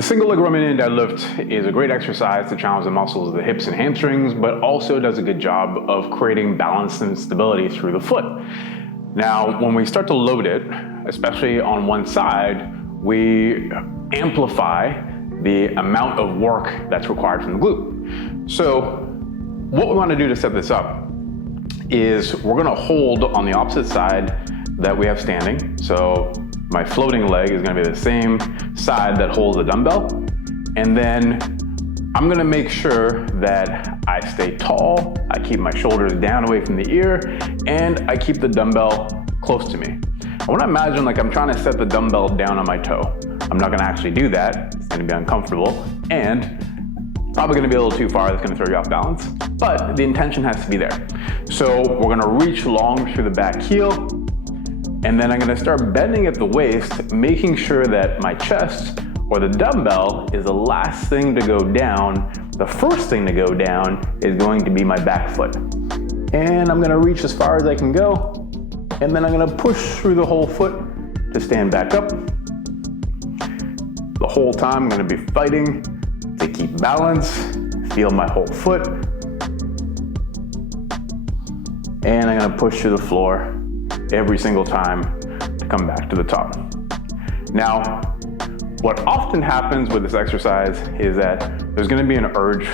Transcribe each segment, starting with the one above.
The single leg Romanian deadlift is a great exercise to challenge the muscles of the hips and hamstrings, but also does a good job of creating balance and stability through the foot. Now, when we start to load it, especially on one side, we amplify the amount of work that's required from the glute. So what we want to do to set this up is we're going to hold on the opposite side that we have standing. So my floating leg is going to be the same side that holds the dumbbell. And then I'm going to make sure that I stay tall, I keep my shoulders down away from the ear, and I keep the dumbbell close to me. I want to imagine like I'm trying to set the dumbbell down on my toe. I'm not going to actually do that. It's going to be uncomfortable and probably going to be a little too far. That's going to throw you off balance, but the intention has to be there. So we're going to reach long through the back heel, and then I'm going to start bending at the waist, making sure that my chest or the dumbbell is the last thing to go down. The first thing to go down is going to be my back foot. And I'm going to reach as far as I can go, and then I'm going to push through the whole foot to stand back up. The whole time I'm going to be fighting to keep balance, feel my whole foot, and I'm going to push to the floor every single time to come back to the top. Now, what often happens with this exercise is that there's going to be an urge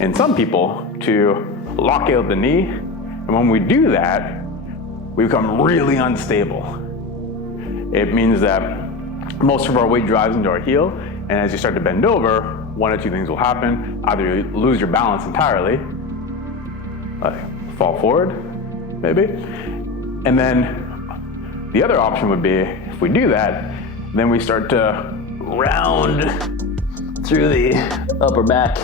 in some people to lock out the knee, and when we do that, we become really unstable. It means that most of our weight drives into our heel, and as you start to bend over, one of two things will happen. Either you lose your balance entirely, like fall forward, maybe, and then the other option would be, if we do that, then we start to round through the upper back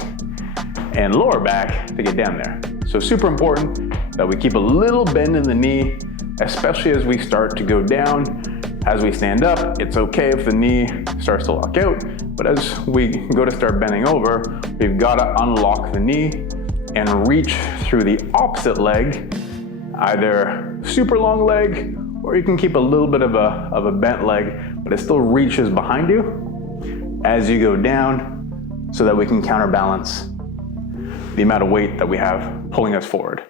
and lower back to get down there. So super important that we keep a little bend in the knee, especially as we start to go down. As we stand up, it's okay if the knee starts to lock out, but as we go to start bending over, we've got to unlock the knee and reach through the opposite leg, either super long leg, or you can keep a little bit of a bent leg, but it still reaches behind you as you go down so that we can counterbalance the amount of weight that we have pulling us forward.